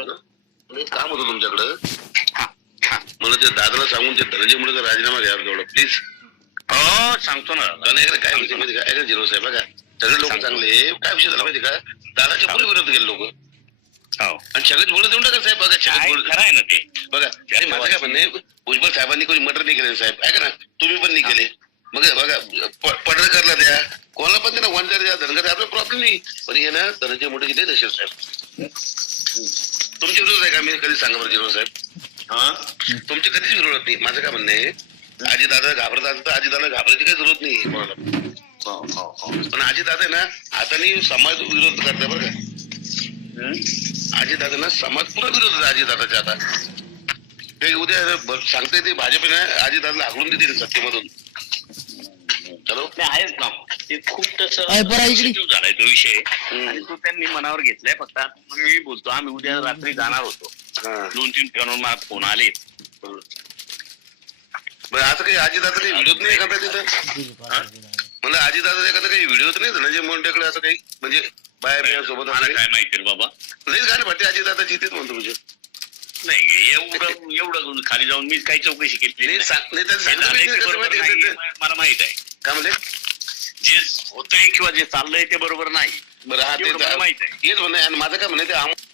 काम होतं तुमच्याकडं. मला ते दादाला सांगून ते धनंजय मुळे राजीनामा घ्या तेवढं प्लीज हो सांगतो ना. इकडे काय माहिती माहिती का? ऐका झिरो साहेब बघा. सगळे लोक चांगले काय विषय झाला माहिती का? दादाच्या पुढे विरोध केले लोक. हो. आणि सगळेच बोलत देऊन टाका साहेब बघा बोलत खरं आहे ना ते? बघा आणि माझं काय म्हणणं भुजबळ साहेबांनी कोणी मर्डर नाही केले साहेब. ऐका ना तुम्ही पण नाही केले. मग बघा पडळकरला द्या. कोणाला पण द्या ना वन द्या धनगर आपला प्रॉब्लेम नाही. पण हे ना धनंजय मोठे किती दशर साहेब? तुमचे विरोध आहे का? मी कधी सांगा बरं जिरो साहेब. हा? तुमचे कधीच विरोध नाही. माझं काय म्हणणं आहे आजी दादा घाबरत असेल तर आजी दादा घाबरायची काही जरूरत नाही कोणाला. हो हो हो. पण आजी दादा आहे ना आता समाज विरोध करते बरं का. आजी दादांना समाज पुरा विरोध आहे आजी दादाच्या आता. ते उद्या सांगते ते भाजप आहे ना आजी दादाला हाकलून देतील सत्तेमधून. हॅलो? नाही आहेच ना. ते खूप तसं sensitive झालाय तो विषय. हम्म. आणि तो त्यांनी मनावर घेतलाय फक्त. आता मी बोलतो आम्ही उद्या रात्री जाणार होतो. हा. दोन तीन ठिकाणावर मला फोन आले. बरं. आता काही आजी दादा काही व्हिडिओ नाही एखादा तिथं? मला आजी दादा एखादा काही व्हिडिओ नाही धनंजय मुंडेकडे असं काही म्हणजे बाया बिया सोबत मला काय माहिती रे बाबा. लईच गाणं भरते आजी दादाची तेच म्हणतो म्हणजे. नाही एवढं एवढं खाली जाऊन मी काही चौकशी केली नाही नाही. सांग- नाही त्याचं हे सांगतो झालंय मी ते कसं बरोबर माहिती आहे नाही, का ते? मला माहीत आहे. काय म्हणले? जे होतंय किंवा जे चाललंय ते बरोबर नाही बरं हा ते एवढं मला माहीत आहे. हेच म्हणणं आहे. आणि माझं काय म्हणणं आहे, ते आम-